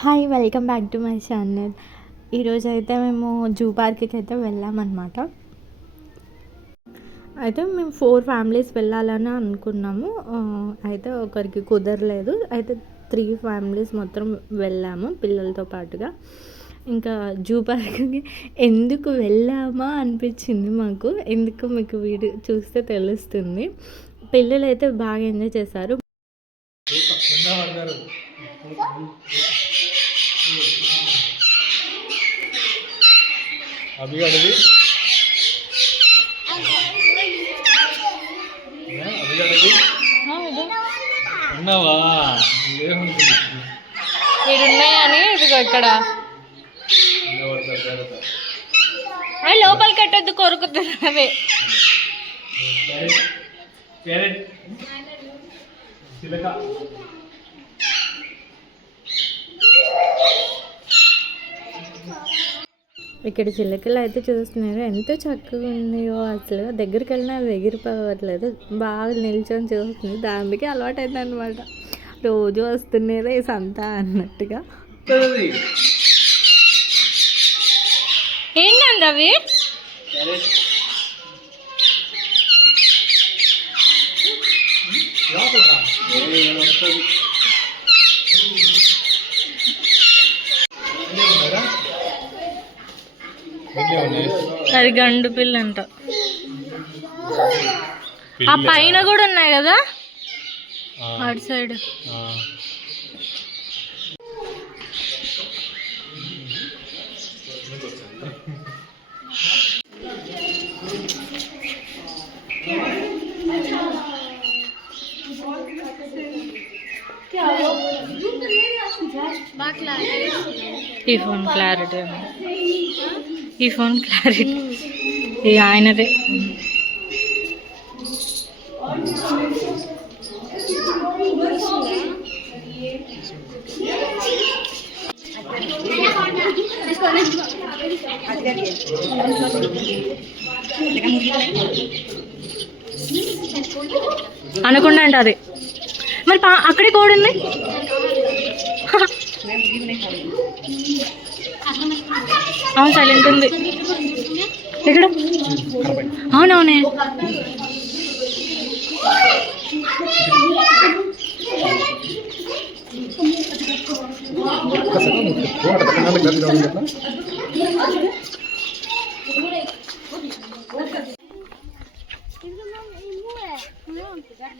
Hi welcome back to my channel. ఈరోజు అయితే మేము జూ పార్క్కి అయితే వెళ్ళామన్నమాట. అయితే మేము ఫోర్ ఫ్యామిలీస్ వెళ్ళాలని అనుకున్నాము. అయితే ఒకరికి కుదరలేదు. అయితే త్రీ ఫ్యామిలీస్ మొత్తం వెళ్ళాము పిల్లలతో పాటుగా. ఇంకా జూ పార్క్కి ఎందుకు వెళ్ళామా అనిపించింది మాకు. ఎందుకు మీకు వీడియో చూస్తే తెలుస్తుంది. పిల్లలు అయితే బాగా ఎంజాయ్ చేశారు. అవి అడిగి అవి అడిగి ఉన్నావా? ఉన్నాయని ఇదిగో ఇక్కడ. అవి లోపలికి కట్టొద్దు కొరుకుతున్నవి పేరెంట్. చిలక. ఇక్కడ చిలకలు అయితే చూస్తున్నారు. ఎంత చక్కగా ఉన్నాయో. అసలు దగ్గరికి వెళ్ళినా అవి ఎగిరిపోవట్లేదు. బాగా నిల్చొని చూస్తుంది. దానికి అలవాటు అయింది అనమాట రోజు వస్తున్నదే ఈ సంత అన్నట్టుగా. ఏంటండి అవి అది గండు పిల్ల అంట ఆ పైన కూడా ఉన్నాయి కదా? అటు సైడ్. ఈ ఫోన్ క్లారిటీ ఈ ఫోన్ క్లారిటీ. ఈ ఆయనదే. అనుకుండా అంట అది. మరి పా అక్కడే కోడింది? అవును సైలెంట్ ఉంది ఎక్కడ అవునవునే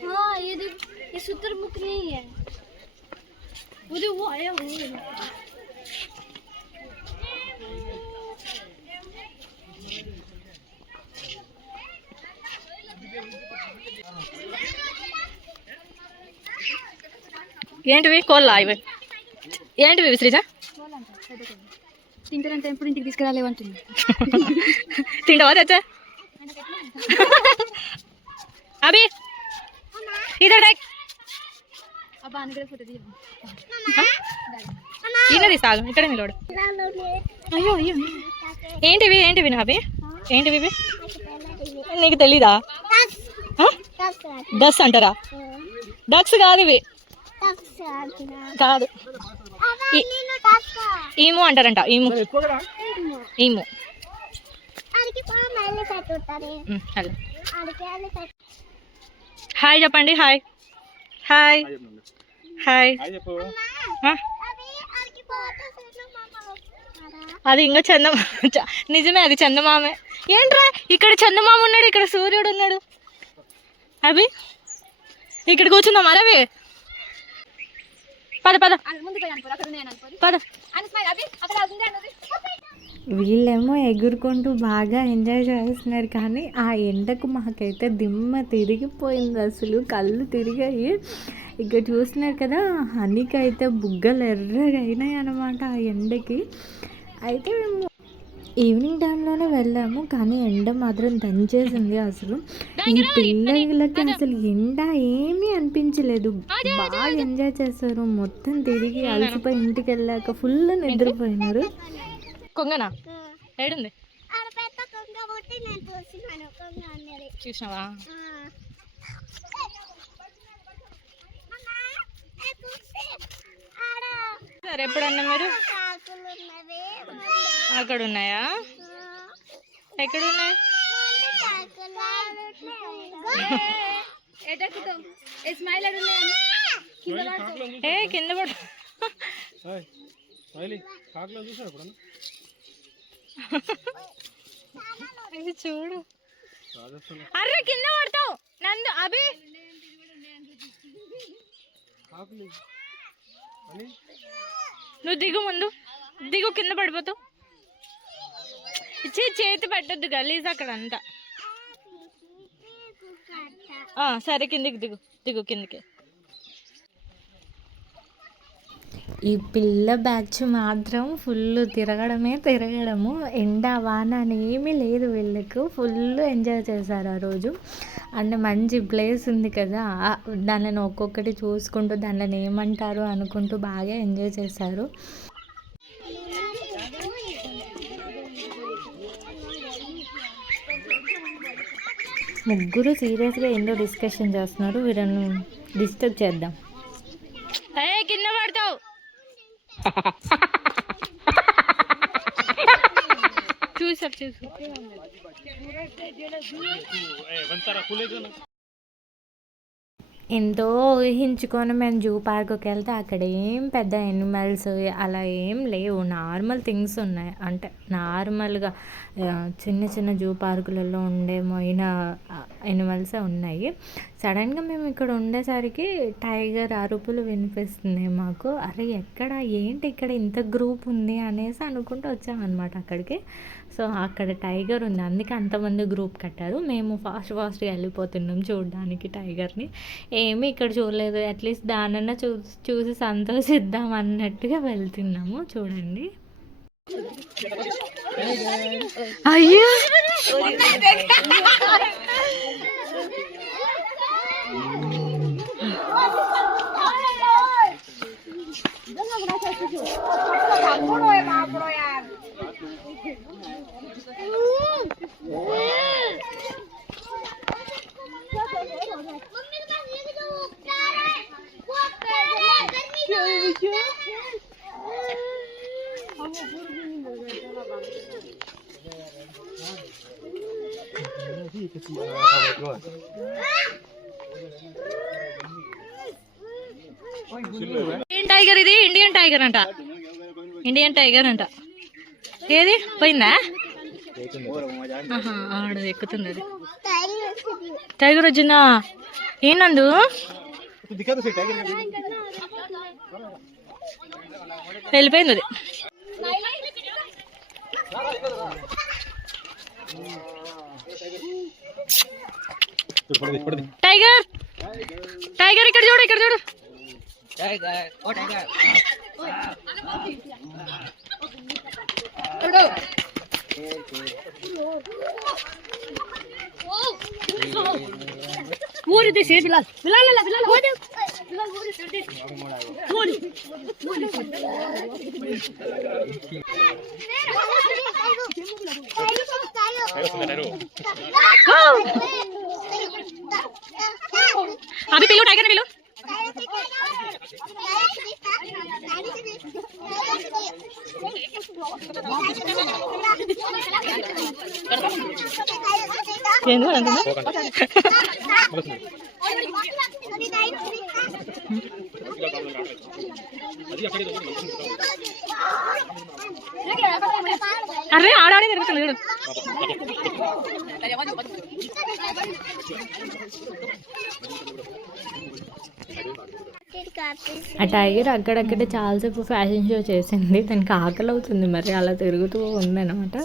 हाँ ये देख ये शुतुरमुर्ग नहीं है वो जो वो आया वो है ఏంటివి? కోళ్ళ ఇవి. ఏంటివి శ్రీజ? తింటారంటే ఎప్పుడు ఇంటికి తీసుకురాలేవంటుంది తింటావా తెచ్చా? అభి ఇదే ఈయనది సాగు ఇక్కడ నిలబడు. అయ్యో అయ్యో. ఏంటివి ఏంటివి నావి ఏంటివి నీకు తెలీదా? డస్ అంటారా? డక్స్ కాదు ఇవి. కాదు. ఈ- ఈము అంటారంట ఈము. ఈము. హాయ్ చెప్పండి హాయ్. హాయ్. హాయ్. అది ఇంకా చందమా నిజమే అది చందమామే. ఏంట్రా? ఇక్కడ చందమామ ఉన్నాడు ఇక్కడ సూర్యుడు ఉన్నాడు. అవి ఇక్కడ కూర్చుందాం అరవి పద పద. పద. వీళ్ళేమో ఎగురుకుంటూ బాగా ఎంజాయ్ చేస్తున్నారు కానీ ఆ ఎండకు మాకైతే దిమ్మ తిరిగిపోయింది అసలు కళ్ళు తిరిగాయి. ఇక్కడ చూస్తున్నారు కదా హనీకి అయితే బుగ్గలు ఎర్రగా అయినాయి అనమాట ఆ ఎండకి. అయితే మేము ఈవినింగ్ టైంలోనే వెళ్ళాము కానీ ఎండ మాత్రం దంచేసింది అసలు. ఈ పిల్లలకి అసలు ఎండ ఏమీ అనిపించలేదు. బాగా ఎంజాయ్ చేశారు మొత్తం తిరిగి అలసిపోయి ఇంటికి వెళ్ళాక ఫుల్ నిద్రపోయినారు. కొంగనా? ఏడుంది? చూసినావా? చూసారు ఎప్పుడన్నా మీరు? అక్కడ ఉన్నాయా ఎక్కడ ఉన్నాయి ఏ కింద పడు. చూడు. అర్రే కింద పడతావు. నందు అభి. నువ్వు దిగు ముందు. దిగు కింద పడిపోతావు ఇచ్చి చేతి పెట్టద్దు గలీజ్ అక్కడ అంతా ఆ, సరే కిందికి దిగు. దిగు కిందికి. ఈ పిల్ల బ్యాచ్ మాత్రం ఫుల్ తిరగడమే తిరగడము. ఎండ వాన అని ఏమీ లేదు వీళ్ళకు. ఫుల్ ఎంజాయ్ చేశారు ఆ రోజు. అండ్ మంచి ప్లేస్ ఉంది కదా. దానిని ఒక్కొక్కటి చూసుకుంటూ దానిని ఏమంటారు అనుకుంటూ బాగా ఎంజాయ్ చేశారు. ముగ్గురు సీరియస్గా ఏందో డిస్కషన్ చేస్తున్నారు. వీళ్ళను డిస్టర్బ్ చేద్దాం. కింద పడతావు. ચૂસર ચૂસર એ વંતારા ખુલે છે ને? ఎంతో ఊహించుకొని మేము జూ పార్క్కి వెళ్తే అక్కడ ఏం పెద్ద ఎనిమల్స్ అలా ఏం లేవు. నార్మల్ థింగ్స్ ఉన్నాయి. అంటే నార్మల్గా చిన్న చిన్న జూ పార్కులలో ఉండే మొయిన ఎనిమల్సే ఉన్నాయి. సడన్గా మేము ఇక్కడ ఉండేసరికి టైగర్ అరుపులు వినిపిస్తుంది మాకు. అరే ఎక్కడ? ఏంటి ఇక్కడ ఇంత గ్రూప్ ఉంది అనేసి అనుకుంటూ వచ్చామన్నమాట అక్కడికి. సో అక్కడ టైగర్ ఉంది. అందుకే అంతమంది గ్రూప్ కట్టారు. మేము ఫాస్ట్ ఫాస్ట్గా వెళ్ళిపోతున్నాం చూడడానికి టైగర్ని. ఏమీ ఇక్కడ చూడలేదు. అట్లీస్ట్ దానన్నా చూ చూసి సంతోషిద్దాం అన్నట్టుగా వెళ్తున్నాము. చూడండి. అయ్యో! ఏం టైగర్ ఇది ఇండియన్ టైగర్ అంట. ఇండియన్ టైగర్ అంట. ఏది? పోయిందా? ఆహా, ఆడ ఎక్కుతుంది అది. టైగర్ వచ్చిందా? ఏనందు వెళ్ళిపోయింది అది. టైగర్ టైగర్ ఇక్కడ చూడు ఇక్కడ చూడు ఊరిది సే బిలాల్ బిలాల్ బిలాల్ अभी पिलो टाइगर मिलो ఏందో అరే ఆడాడే తిరుగుతుంది చూడు. ఆ టైగర్ అక్కడక్కడ చాలాసేపు ఫ్యాషన్ షో చేసింది. దానికి ఆకలి అవుతుంది మరి అలా తిరుగుతూ ఉందన్నమాట.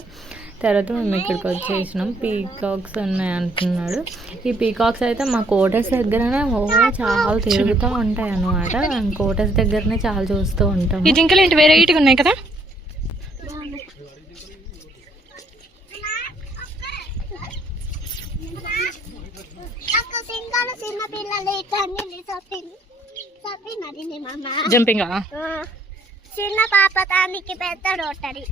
తర్వాత మేము ఇక్కడికి వచ్చేసినాం. పీకాక్స్ ఉన్నాయి అంటున్నాడు. ఈ పీకాక్స్ అయితే మా కోటర్స్ దగ్గరనే ఓ చాలా తిరుగుతూ ఉంటాయి అన్నమాట. కోటర్స్ దగ్గరనే చాలా చూస్తూ ఉంటాం ఈ జింకలు ఏంటి? వెరైటీగా ఉన్నాయి కదా? జంపింగ్? చిన్న పాప దానికి పెద్ద రోటరీ.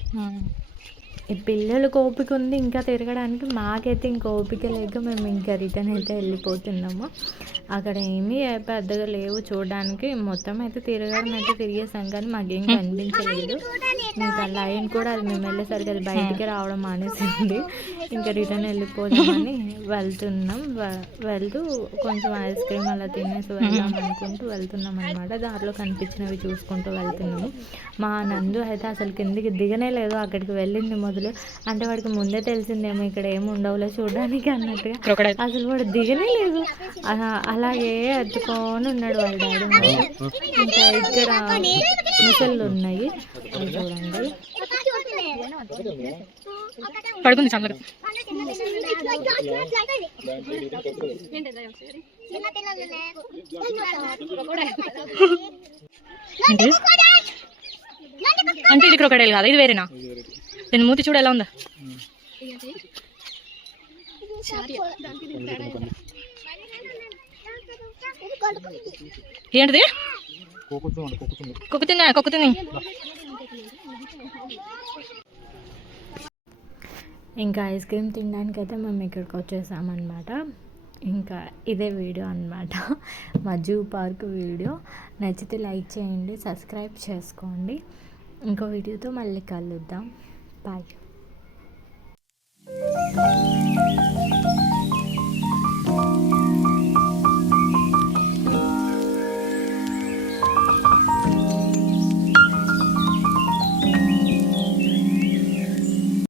ఈ పిల్లలకు ఓపిక ఉంది ఇంకా తిరగడానికి మాకైతే ఇంకా ఓపిక లేక మేము ఇంకా రిటర్న్ అయితే వెళ్ళిపోతున్నాము. అక్కడ ఏమీ పెద్దగా లేవు చూడడానికి. మొత్తం అయితే తిరగడం అయితే తిరిగేసాం కానీ మాకేం కనిపించలేదు. ఇంకా లైన్ కూడా అది మేము వెళ్ళేసరికి అది బయటికి రావడం మానేసింది. ఇంకా రిటర్న్ వెళ్ళిపోదామని వెళ్తున్నాం. వెళ్తూ కొంచెం ఐస్ క్రీమ్ అలా తినేసి వెళ్దాం అనుకుంటూ వెళ్తున్నాం అనమాట దారిలో కనిపించినవి చూసుకుంటూ వెళ్తున్నాము. మా నందు అయితే అసలు కిందికి దిగనే లేదు. అక్కడికి వెళ్ళింది మొదలు అంటే వాడికి ముందే తెలిసిందేమో ఇక్కడ ఏమి ఉండవులే చూడడానికి అన్నట్టుగా. అసలు వాడు దిగనే లేదు. అలా- అలాగే ఎత్తుకొని ఉన్నాడు వాళ్ళ డాడీ. ఇంకా ఇక్కడ ముసళ్ళు ఉన్నాయి. చూడండి. పడుకుంది అంటే ఇది క్రొకడైల్ కాదా ఇది వేరేనా? నేను మూతి చూడు ఎలా ఉందా? ఏంటిది? కొక్కుతుంది? కుక్కుతుంది. ఇంకా ఐస్ క్రీమ్ తినడానికి అయితే మేము ఇక్కడికి వచ్చేసామన్నమాట. ఇంకా ఇదే వీడియో అన్నమాట. మా జూ పార్క్ వీడియో. నచ్చితే లైక్ చేయండి సబ్స్క్రైబ్ చేసుకోండి. ఇంకో వీడియోతో మళ్ళీ కలుద్దాం. Pai.